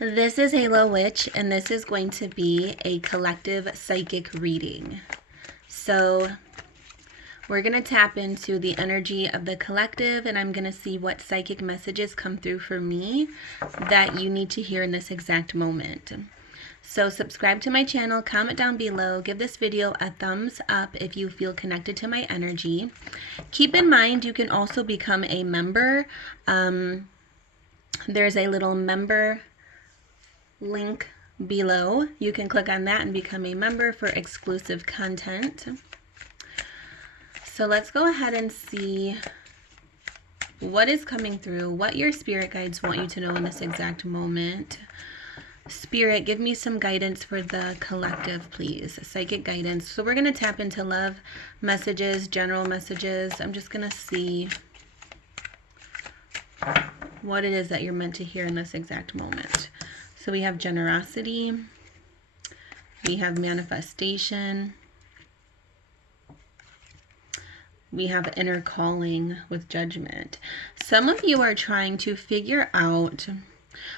This is Halo Witch, and this is going to be a collective psychic reading. So we're going to tap into the energy of the collective, and I'm going to see what psychic messages come through for me that you need to hear in this exact moment. So subscribe to my channel, comment down below, give this video a thumbs up if you feel connected to my energy. Keep in mind, you can also become a member. There's a little member link below. You can click on that and become a member for exclusive content. So let's go ahead and see what is coming through, what your spirit guides want you to know in this exact moment. Spirit, give me some guidance for the collective, please. Psychic guidance. So we're going to tap into love messages, general messages. I'm just going to see what it is that you're meant to hear in this exact moment. So we have generosity, we have manifestation, we have inner calling with judgment. Some of you are trying to figure out,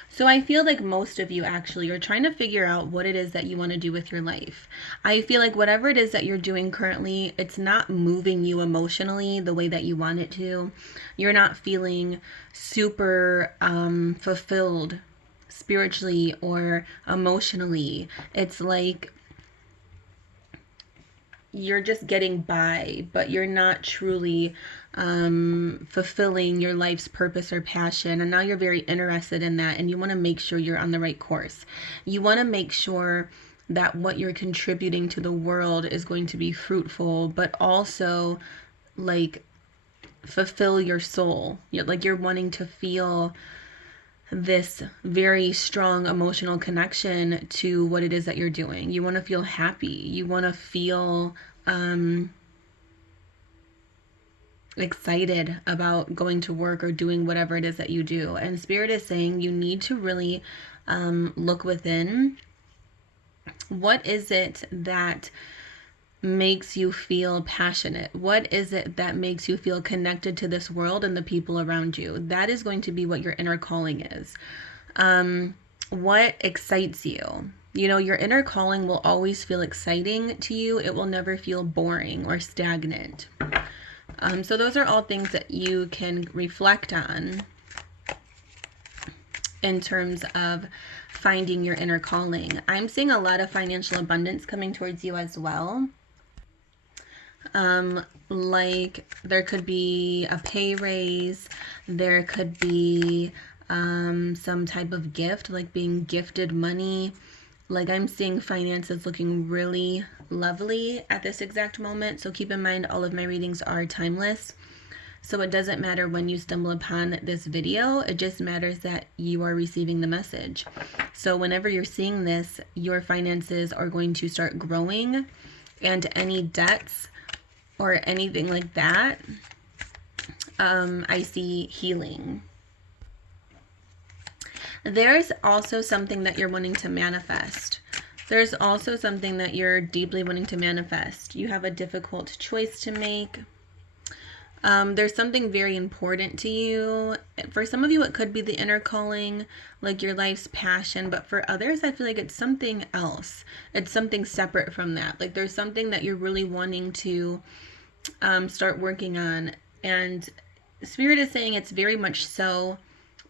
so I feel like most of you actually are trying to figure out what it is that you want to do with your life. I feel like whatever it is that you're doing currently, it's not moving you emotionally the way that you want it to. You're not feeling super fulfilled spiritually or emotionally. It's like you're just getting by, but you're not truly fulfilling your life's purpose or passion. And now you're very interested in that, and you want to make sure you're on the right course. You want to make sure that what you're contributing to the world is going to be fruitful, but also like fulfill your soul. You're wanting to feel this very strong emotional connection to what it is that you're doing. You want to feel happy. You want to feel excited about going to work or doing whatever it is that you do. And Spirit is saying you need to really look within. What is it that makes you feel passionate? What is it that makes you feel connected to this world and the people around you? That is going to be what your inner calling is. What excites you? You know, your inner calling will always feel exciting to you. It will never feel boring or stagnant. So those are all things that you can reflect on in terms of finding your inner calling. I'm seeing a lot of financial abundance coming towards you as well. Like there could be a pay raise, there could be some type of gift, like being gifted money. Like I'm seeing finances looking really lovely at this exact moment. So keep in mind, all of my readings are timeless. So it doesn't matter when you stumble upon this video, it just matters that you are receiving the message. So whenever you're seeing this, your finances are going to start growing, and any debts or anything like that, I see healing. There's also something that you're wanting to manifest. There's also something that you're deeply wanting to manifest. You have a difficult choice to make. There's something very important to you. For some of you, it could be the inner calling, like your life's passion. But for others, I feel like it's something else. It's something separate from that. Like there's something that you're really wanting to start working on. And Spirit is saying it's very much so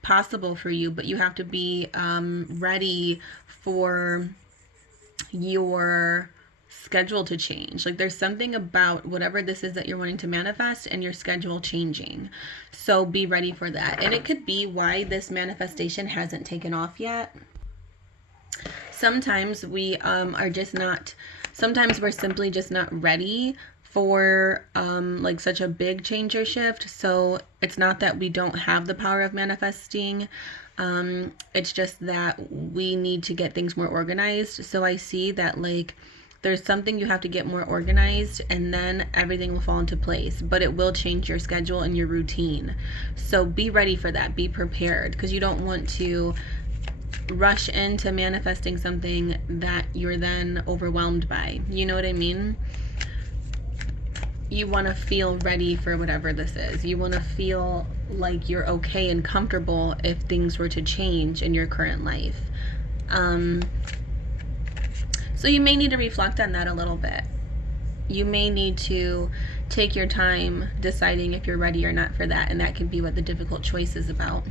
possible for you, but you have to be ready for your schedule to change. Like there's something about whatever this is that you're wanting to manifest and your schedule changing. So be ready for that. And it could be why this manifestation hasn't taken off yet. Sometimes we are just not, sometimes we're simply just not ready for like such a big change or shift. So it's not that we don't have the power of manifesting. It's just that we need to get things more organized. So I see that like there's something you have to get more organized, and then everything will fall into place, but it will change your schedule and your routine. So be ready for that. Be prepared, because you don't want to rush into manifesting something that you're then overwhelmed by. You know what I mean? you want to feel ready for whatever this is. You want to feel like you're okay and comfortable if things were to change in your current life. So you may need to reflect on that a little bit. You may need to take your time deciding if you're ready or not for that, and that can be what the difficult choice is about.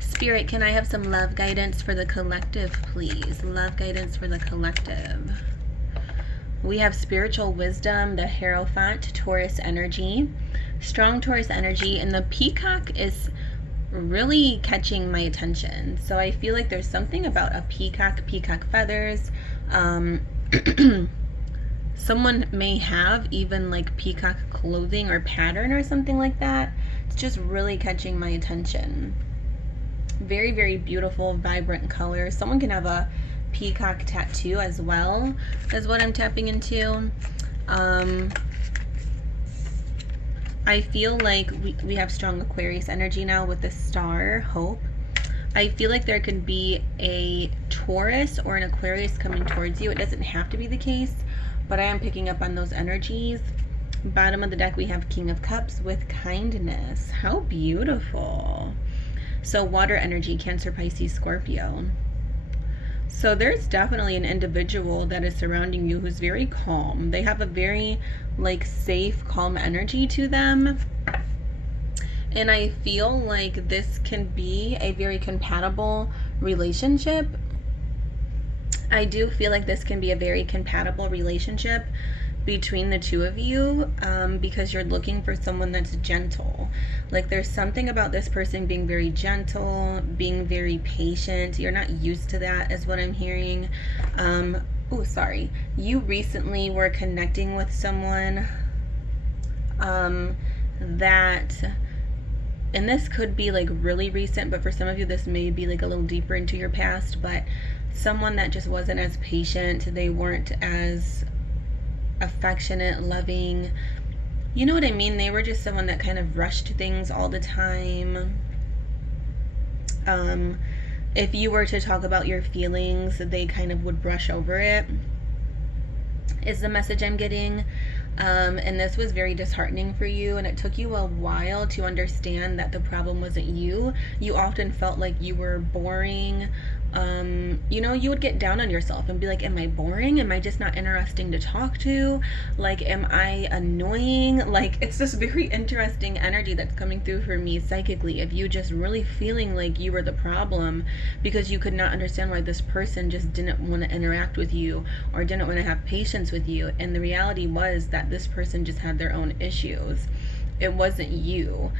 Spirit, can I have some love guidance for the collective, please? Love guidance for the collective. We have spiritual wisdom, the Hierophant, Taurus energy, strong Taurus energy, and the peacock is really catching my attention. So I feel like there's something about a peacock feathers. Someone may have even like peacock clothing or pattern or something like that. It's just really catching my attention. Very, very beautiful, vibrant colors. Someone can have a peacock tattoo as well, is what I'm tapping into. I feel like we have strong Aquarius energy now with the star, hope. I feel like there could be a Taurus or an Aquarius coming towards you. It doesn't have to be the case, but I am picking up on those energies. Bottom of the deck, we have King of Cups with kindness. How beautiful. So water energy, Cancer, Pisces, Scorpio. So there's definitely an individual that is surrounding you who's very calm. They have a very like safe, calm energy to them. And I feel like this can be a very compatible relationship. I do feel like this can be a very compatible relationship between the two of you, because you're looking for someone that's gentle. Like there's something about this person being very gentle, being very patient. You're not used to that, is what I'm hearing. You recently were connecting with someone that, and this could be like really recent, but for some of you this may be like a little deeper into your past, but someone that just wasn't as patient. They weren't as affectionate, loving. You know what I mean? They were just someone that kind of rushed things all the time. If you were to talk about your feelings, they kind of would brush over it, is the message I'm getting. And this was very disheartening for you, and it took you a while to understand that the problem wasn't you. You often felt like you were boring. You would get down on yourself and be like, am I boring? Am I just not interesting to talk to? Like, am I annoying? Like, it's this very interesting energy that's coming through for me psychically, of you just really feeling like you were the problem because you could not understand why this person just didn't want to interact with you or didn't want to have patience with you. And the reality was that this person just had their own issues. It wasn't you.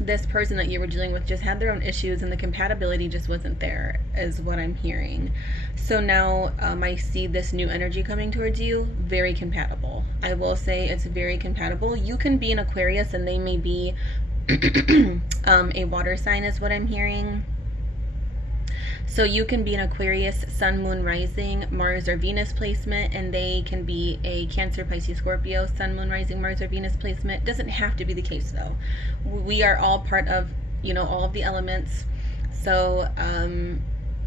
This person that you were dealing with just had their own issues, and the compatibility just wasn't there, is what I'm hearing. So now I see this new energy coming towards you, very compatible. I will say it's very compatible. You can be an Aquarius and they may be a water sign, is what I'm hearing. So you can be an Aquarius, Sun, Moon, Rising, Mars or Venus placement, and they can be a Cancer, Pisces, Scorpio, Sun, Moon, Rising, Mars or Venus placement. Doesn't have to be the case though. We are all part of, all of the elements. So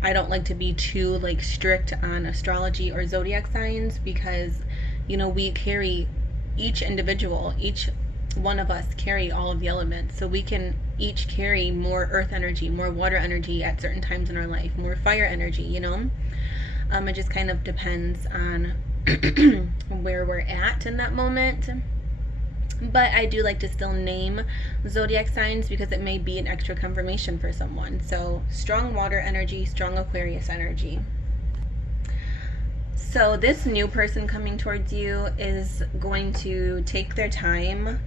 I don't like to be too like strict on astrology or zodiac signs, because we carry, each one of us carry all of the elements. So we can each carry more earth energy, more water energy at certain times in our life, more fire energy, it just kind of depends on where we're at in that moment. But I do like to still name zodiac signs because it may be an extra confirmation for someone. So strong water energy, strong Aquarius energy. So this new person coming towards you is going to take their time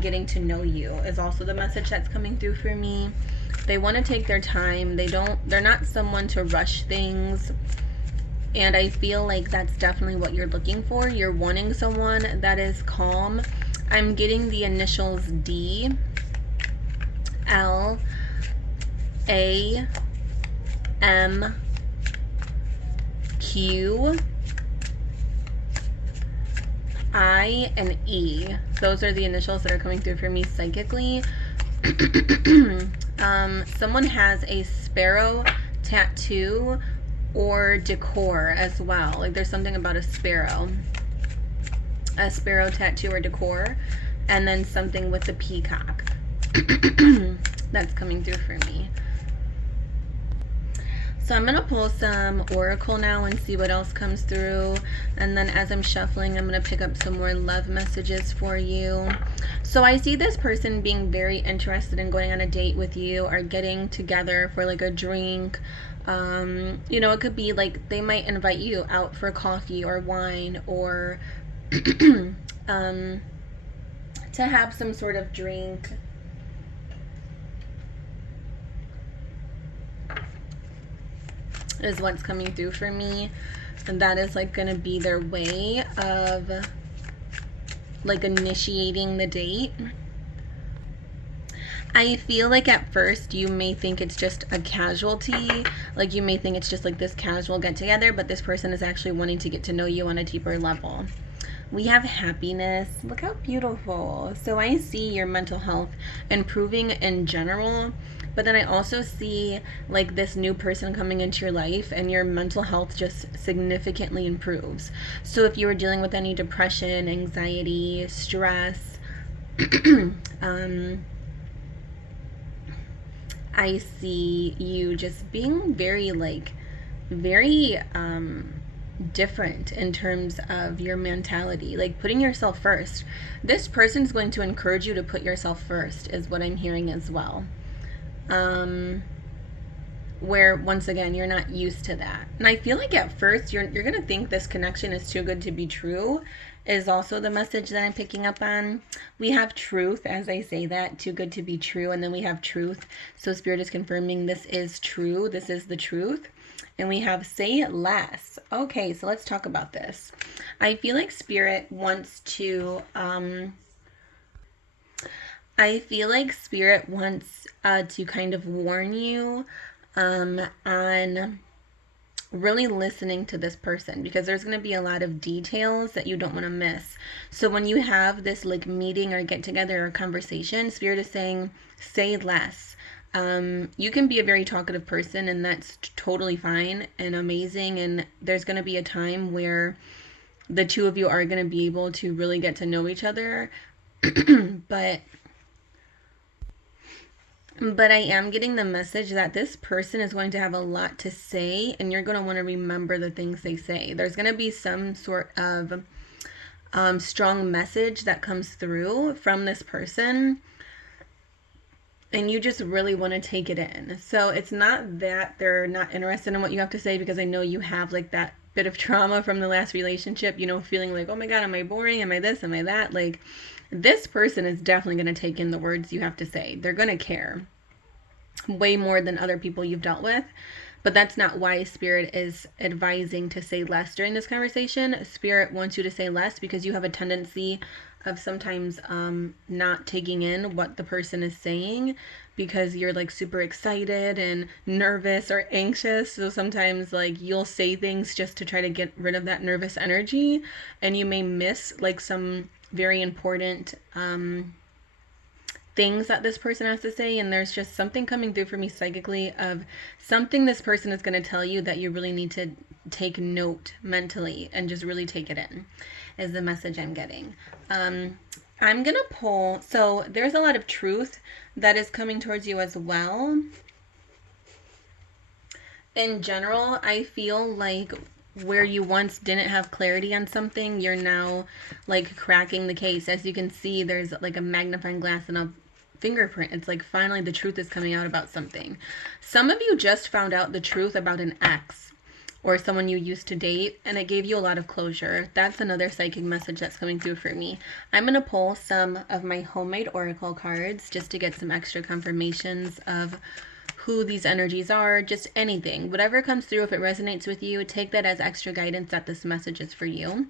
getting to know you, is also the message that's coming through for me. They want to take their time. They're not someone to rush things. And I feel like that's definitely what you're looking for. You're wanting someone that is calm. I'm getting the initials D, L, A, M, Q, I, and E. Those are the initials that are coming through for me psychically. Someone has a sparrow tattoo or decor as well. Like there's something about a sparrow. a sparrow tattoo or decor, and then something with the peacock. That's coming through for me. So I'm going to pull some oracle now and see what else comes through. And then as I'm shuffling, I'm going to pick up some more love messages for you. So I see this person being very interested in going on a date with you or getting together for like a drink. You know, it could be like they might invite you out for coffee or wine or to have some sort of drink. Is what's coming through for me. And that is like gonna be their way of like initiating the date. I feel like at first you may think it's just a casualty, like you may think it's just like this casual get together, but this person is actually wanting to get to know you on a deeper level. We have happiness. Look how beautiful. So I see your mental health improving in general, but then I also see like this new person coming into your life and your mental health just significantly improves. So if you were dealing with any depression, anxiety, stress, I see you just being very different in terms of your mentality, like putting yourself first. This person's going to encourage you to put yourself first, is what I'm hearing as well. Where once again you're not used to that, and I feel like at first you're gonna think this connection is too good to be true, is also the message that I'm picking up on. We have truth as I say that, too good to be true, and then we have truth. So Spirit is confirming this is true, this is the truth. And we have say less. Okay, so let's talk about this. I feel like Spirit wants to to kind of warn you on really listening to this person, because there's going to be a lot of details that you don't want to miss. So when you have this like meeting or get together or conversation, Spirit is saying say less. You can be a very talkative person, and that's totally fine and amazing, and there's going to be a time where the two of you are going to be able to really get to know each other. But I am getting the message that this person is going to have a lot to say, and you're going to want to remember the things they say. There's going to be some sort of strong message that comes through from this person, and you just really want to take it in. So it's not that they're not interested in what you have to say, because I know you have like that bit of trauma from the last relationship, you know, feeling like, oh my God, am I boring? Am I this? Am I that? Like, this person is definitely going to take in the words you have to say. They're going to care way more than other people you've dealt with. But that's not why Spirit is advising to say less during this conversation. Spirit wants you to say less because you have a tendency of sometimes not taking in what the person is saying, because you're like super excited and nervous or anxious. So sometimes like you'll say things just to try to get rid of that nervous energy, and you may miss like some very important things that this person has to say. And there's just something coming through for me psychically of something this person is going to tell you that you really need to take note mentally and just really take it in, is the message I'm getting. I'm going to pull, so there's a lot of truth that is coming towards you as well. In general, I feel like where you once didn't have clarity on something, you're now like cracking the case. As you can see, there's like a magnifying glass and a fingerprint. It's like finally the truth is coming out about something. Some of you just found out the truth about an ex or someone you used to date, and it gave you a lot of closure. That's another psychic message that's coming through for me. I'm going to pull some of my homemade oracle cards just to get some extra confirmations of who these energies are, just anything. Whatever comes through, if it resonates with you, take that as extra guidance that this message is for you.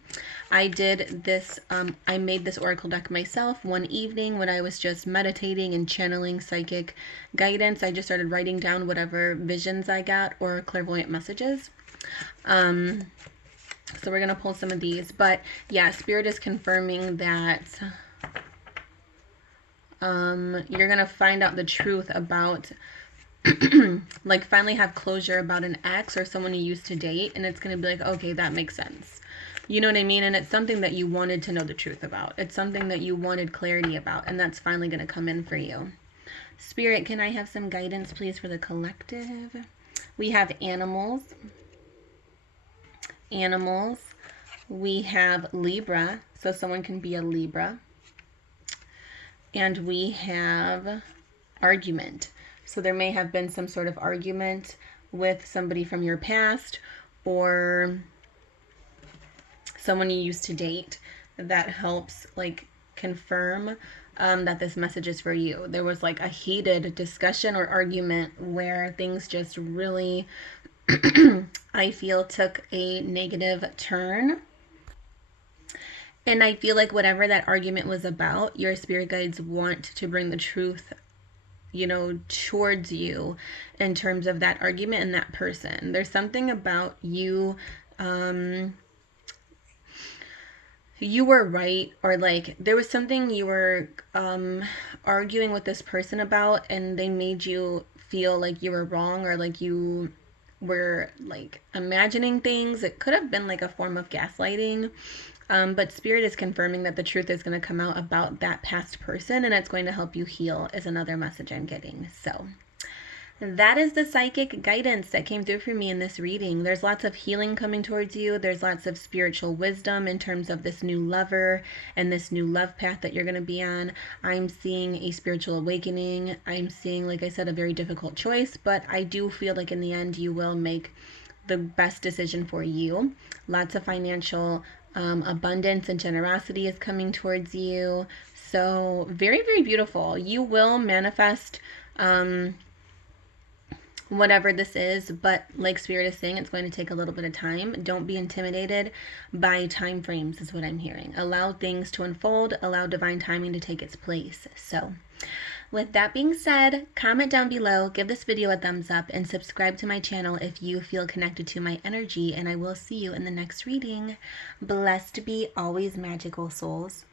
I did this, I made this oracle deck myself one evening when I was just meditating and channeling psychic guidance. I just started writing down whatever visions I got or clairvoyant messages. So we're going to pull some of these. But yeah, Spirit is confirming that you're going to find out the truth about like finally have closure about an ex or someone you used to date, and it's going to be like, okay, that makes sense. You know what I mean? And it's something that you wanted to know the truth about. It's something that you wanted clarity about, and that's finally going to come in for you. Spirit, can I have some guidance, please, for the collective? We have animals. Animals. We have Libra, so someone can be a Libra. And we have argument. So there may have been some sort of argument with somebody from your past or someone you used to date that helps like confirm that this message is for you. There was like a heated discussion or argument where things just really, I feel, took a negative turn. And I feel like whatever that argument was about, your spirit guides want to bring the truth, you know, towards you in terms of that argument and that person. There's something about you, you were right, or like there was something you were arguing with this person about, and they made you feel like you were wrong, or like you were like imagining things. It could have been like a form of gaslighting. But Spirit is confirming that the truth is going to come out about that past person, and it's going to help you heal, is another message I'm getting. So that is the psychic guidance that came through for me in this reading. There's lots of healing coming towards you. There's lots of spiritual wisdom in terms of this new lover and this new love path that you're going to be on. I'm seeing a spiritual awakening. I'm seeing, like I said, a very difficult choice, but I do feel like in the end you will make the best decision for you. Lots of financial abundance and generosity is coming towards you. So very, very beautiful. You will manifest whatever this is, but like Spirit is saying, it's going to take a little bit of time. Don't be intimidated by time frames, is what I'm hearing. Allow things to unfold, allow divine timing to take its place. So with that being said, comment down below, give this video a thumbs up, and subscribe to my channel if you feel connected to my energy, and I will see you in the next reading. Blessed be always, magical souls.